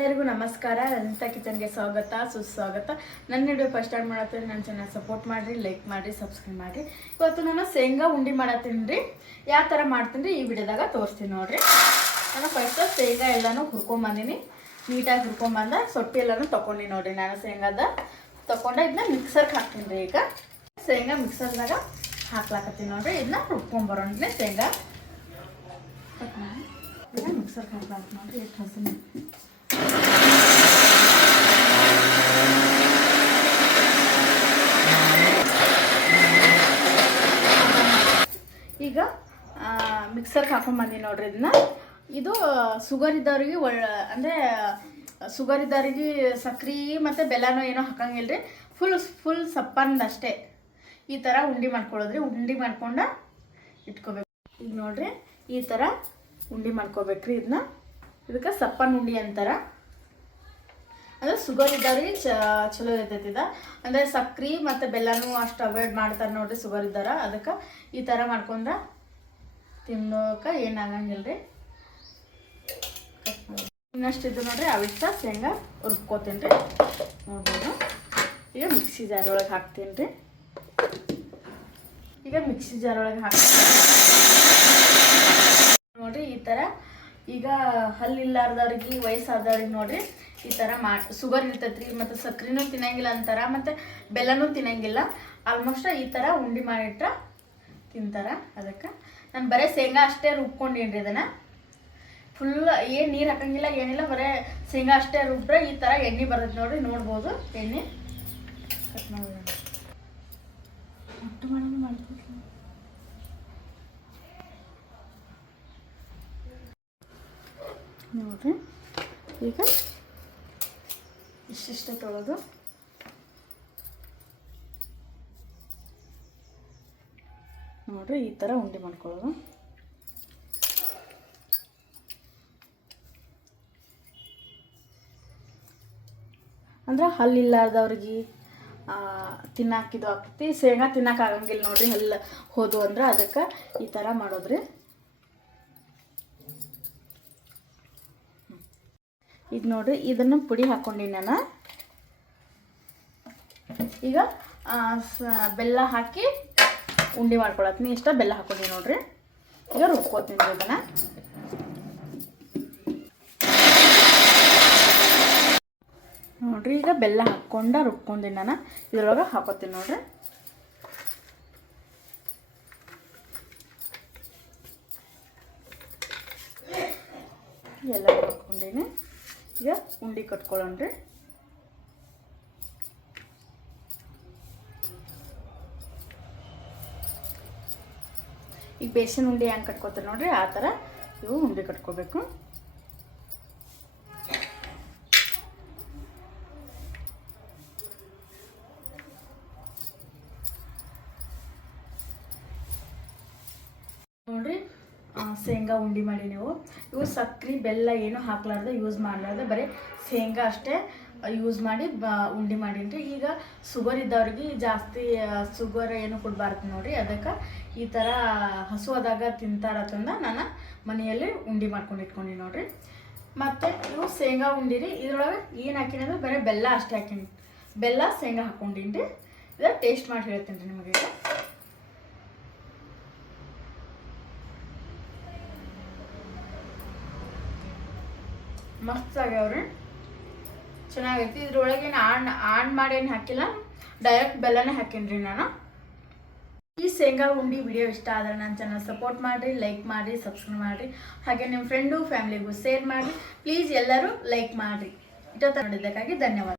ಎಲ್ಲರಿಗೂ ನಮಸ್ಕಾರ. ಲಲಿತಾ ಕಿಚನ್ಗೆ ಸ್ವಾಗತ ಸುಸ್ವಾಗತ. ನನ್ನ ವಿಡಿಯೋ ಫಸ್ಟ್ ಟೈಮ್ ಮಾಡತ್ತೀನಿ, ನನ್ನ ಚಾನಲ್ ಸಪೋರ್ಟ್ ಮಾಡಿರಿ, ಲೈಕ್ ಮಾಡಿರಿ, ಸಬ್ಸ್ಕ್ರೈಬ್ ಮಾಡಿರಿ. ಇವತ್ತು ನಾನು ಶೇಂಗಾ ಉಂಡೆ ಮಾಡತ್ತೀನಿ ರೀ. ಯಾವ ಥರ ಮಾಡ್ತೀನಿ ರೀ ಈ ವಿಡಿಯೋದಾಗ ತೋರಿಸ್ತೀನಿ ನೋಡಿರಿ. ನಾನು ಫಸ್ಟ್ ಶೇಂಗಾ ಎಲ್ಲನೂ ಹುರ್ಕೊಂಬಂದಿನಿ, ನೀಟಾಗಿ ಹುರ್ಕೊಂಬಂದ ಸೊಪ್ಪಿ ಎಲ್ಲನೂ ತೊಗೊಂಡು ನೋಡಿರಿ. ನಾನು ಶೇಂಗಾದ ತೊಗೊಂಡು ಇದನ್ನ ಮಿಕ್ಸರ್ಗೆ ಹಾಕ್ತೀನಿ ರೀ. ಈಗ ಶೇಂಗಾ ಮಿಕ್ಸರ್ದಾಗ ಹಾಕ್ಲಾಕತ್ತೀನಿ ನೋಡಿರಿ. ಇದನ್ನ ರುಬ್ಕೊಂಬರೋಣ್ರಿ. ಶೇಂಗಾ ಮಿಕ್ಸರ್ಗೆ ಹಾಕ್ಲಾಕ ನೋಡಿರಿ. ಎಷ್ಟು ಹಸಿ ಈಗ ಮಿಕ್ಸರ್ಗೆ ಹಾಕೊಂಡ್ಬಂದಿನಿ ನೋಡ್ರಿ. ಇದು ಶುಗರ್ ಇದ್ದವ್ರಿಗೆ ಅಂದರೆ ಶುಗರ್ ಇದ್ದವ್ರಿಗೆ ಸಕ್ರೆ ಮತ್ತು ಬೆಲ್ಲನೋ ಏನೋ ಹಾಕಂಗಿಲ್ಲ ರೀ. ಫುಲ್ ಸಪ್ಪಂದಷ್ಟೇ ಈ ಥರ ಉಂಡೆ ಮಾಡ್ಕೊಳ್ಳೋದ್ರಿ. ಉಂಡೆ ಮಾಡ್ಕೊಂಡು ಇಟ್ಕೋಬೇಕು. ಈಗ ನೋಡ್ರಿ ಈ ಥರ ಉಂಡೆ ಮಾಡ್ಕೋಬೇಕ್ರಿ. ಇದಕ್ಕೆ ಸಪ್ಪನ್ ಉಂಡೆ ಅಂತಾರೆ. ಅಂದರೆ ಶುಗರ್ ಇದ್ದವ್ರಿಗೆ ಚಲೋ ಇರ್ತೈತಿ. ಅಂದರೆ ಸಕ್ರೆ ಮತ್ತು ಬೆಲ್ಲನೂ ಅಷ್ಟು ಅವಾಯ್ಡ್ ಮಾಡ್ತಾರೆ ನೋಡ್ರಿ ಶುಗರ್ ಇದ್ದಾರ. ಅದಕ್ಕೆ ಈ ಥರ ಮಾಡ್ಕೊಂಡ್ರೆ ತಿನ್ನೋಕೆ ಏನಾಗಂಗಿಲ್ಲ ರೀ. ಇನ್ನಷ್ಟಿದ್ದು ನೋಡ್ರಿ ಅವಿಷ್ಟ ಶೇಂಗಾ ರುಬ್ಕೋತೀನಿ ರೀ. ನೋಡ್ಬೋದು. ಈಗ ಮಿಕ್ಸಿ ಜಾರ್ ಒಳಗೆ ಹಾಕ್ತೀನಿ ರೀ. ಈಗ ಮಿಕ್ಸಿ ಜಾರ್ ಒಳಗೆ ಹಾಕ್ತೀನಿ ನೋಡ್ರಿ. ಈ ಥರ ಈಗ ಹಲ್ಲಿಲ್ಲಾರ್ದವ್ರಿಗೆ ವಯಸ್ಸಾದವ್ರಿಗೆ ನೋಡ್ರಿ ಈ ಥರ ಶುಗರ್ ಇರ್ತೈತ್ರಿ ಮತ್ತು ಸಕ್ರೆನೂ ತಿನ್ನಂಗಿಲ್ಲ ಅಂತಾರೆ ಮತ್ತು ಬೆಲ್ಲನೂ ತಿನ್ನಂಗಿಲ್ಲ. ಆಲ್ಮೋಸ್ಟ್ ಈ ಥರ ಉಂಡೆ ಮಾಡಿಟ್ರೆ ತಿಂತಾರೆ. ಅದಕ್ಕೆ ನಾನು ಬರೀ ಶೇಂಗಾ ಅಷ್ಟೇ ರುಬ್ಕೊಂಡೇನ್ರಿ. ಇದನ್ನು ಫುಲ್ ಏನು ನೀರು ಹಾಕಂಗಿಲ್ಲ ಏನಿಲ್ಲ, ಬರೀ ಶೇಂಗಾ ಅಷ್ಟೇ ರುಬ್ಬ್ರೆ ಈ ಥರ ಎಣ್ಣೆ ಬರ್ತೈತೆ ನೋಡ್ರಿ. ನೋಡ್ಬೋದು ಎಣ್ಣೆ ಕಟ್ ಮಾಡಿ ಮಾಡ್ತೀನಿ ನೋಡ್ರಿ. ಈಗ ಇಷ್ಟಿಷ್ಟ ತೊಳೆದು ನೋಡ್ರಿ ಈ ಥರ ಉಂಡೆ ಮಾಡ್ಕೊಳ್ಳೋದು. ಅಂದ್ರೆ ಹಲ್ಲಿಲ್ಲಾರ್ದವ್ರಿಗೆ ತಿನ್ನಾಕಿದು ಆಗ್ತೈತಿ. ಶೇಂಗಾ ತಿನ್ನಕ್ಕೆ ಆಗಂಗಿಲ್ಲ ನೋಡ್ರಿ ಹಲ್ಲು ಹೋದು ಅಂದ್ರೆ. ಅದಕ್ಕೆ ಈ ಥರ ಮಾಡೋದ್ರಿ. ಈಗ ನೋಡ್ರಿ ಇದನ್ನು ಪುಡಿ ಹಾಕ್ಕೊಂಡಿನಿ ನಾನು. ಈಗ ಬೆಲ್ಲ ಹಾಕಿ ಉಂಡೆ ಮಾಡ್ಕೊಳತ್ತೀನಿ. ಇಷ್ಟ ಬೆಲ್ಲ ಹಾಕ್ಕೊಂಡಿ ನೋಡ್ರಿ. ಈಗ ರುಬ್ಕೋತೀನಿ ಇದನ್ನು. ನೋಡ್ರಿ ಈಗ ಬೆಲ್ಲ ಹಾಕ್ಕೊಂಡು ರುಬ್ಕೊಂಡಿನಿ ನಾನು. ಇದ್ರೊಳಗೆ ಹಾಕೋತೀನಿ ನೋಡ್ರಿ. ಎಲ್ಲ ಹಾಕ್ಕೊಂಡೀನಿ. ಈಗ ಉಂಡೆ ಕಟ್ಕೊಳ್ಳೋಣ್ರಿ. ಈಗ ಬೇಸನ್ ಉಂಡೆ ಹೆಂಗೆ ಕಟ್ಕೋತಾರೆ ನೋಡ್ರಿ ಆ ಥರ ಇವು ಉಂಡೆ ಕಟ್ಕೋಬೇಕು. ನೋಡ್ರಿ ಶೇಂಗಾ ಉಂಡೆ ಮಾಡಿ ಇವು ಸಕ್ರೆ ಬೆಲ್ಲ ಏನು ಹಾಕ್ಲಾರ್ದೆ ಯೂಸ್ ಮಾಡಲಾರ್ದೆ ಬರೀ ಶೇಂಗಾ ಅಷ್ಟೇ ಯೂಸ್ ಮಾಡಿ ಉಂಡೆ ಮಾಡೀನಿ. ಈಗ ಶುಗರ್ ಇದ್ದವ್ರಿಗೆ ಜಾಸ್ತಿ ಶುಗರ್ ಏನು ಕೊಡಬಾರ್ದು ನೋಡ್ರಿ. ಅದಕ್ಕೆ ಈ ಥರ ಹಸುವಾದಾಗ ತಿಂತಾರತ್ತಂದ ನಾನು ಮನೆಯಲ್ಲಿ ಉಂಡೆ ಮಾಡ್ಕೊಂಡು ಇಟ್ಕೊಂಡು ನೋಡ್ರಿ. ಮತ್ತು ಇವು ಶೇಂಗಾ ಉಂಡೆ ರೀ. ಇದ್ರೊಳಗೆ ಏನು ಹಾಕಿನಿ ಅಂದ್ರೆ ಬರೀ ಬೆಲ್ಲ ಅಷ್ಟೇ ಹಾಕೀನಿ. ಬೆಲ್ಲ ಶೇಂಗಾ ಹಾಕ್ಕೊಂಡೀನಿ ರೀ. ಇದು ಟೇಸ್ಟ್ ಮಾಡಿ ಹೇಳ್ತೀನಿ ರೀ ನಿಮಗೆ. ಮಸ್ತ್ ಆಗ್ಯಾವ್ರಿ, ಚೆನ್ನಾಗೈತಿ. ಇದ್ರೊಳಗೇನು ಆಣ್ ಮಾಡಿ ಏನು ಹಾಕಿಲ್ಲ, ಡೈರೆಕ್ಟ್ ಬೆಲ್ಲನೇ ಹಾಕೀನಿ ರೀ ನಾನು. ಈ ಶೇಂಗಾ ಉಂಡೆ ವಿಡಿಯೋ ಇಷ್ಟ ಆದರೆ ನನ್ನ ಚಾನಲ್ ಸಪೋರ್ಟ್ ಮಾಡಿರಿ, ಲೈಕ್ ಮಾಡಿರಿ, ಸಬ್ಸ್ಕ್ರೈಬ್ ಮಾಡಿರಿ. ಹಾಗೆ ನಿಮ್ಮ ಫ್ರೆಂಡು ಫ್ಯಾಮಿಲಿಗೂ ಶೇರ್ ಮಾಡಿರಿ. ಪ್ಲೀಸ್ ಎಲ್ಲರೂ ಲೈಕ್ ಮಾಡಿರಿ. ಇಷ್ಟೊತ್ತು ನೋಡಿದ್ದಕ್ಕಾಗಿ ಧನ್ಯವಾದ.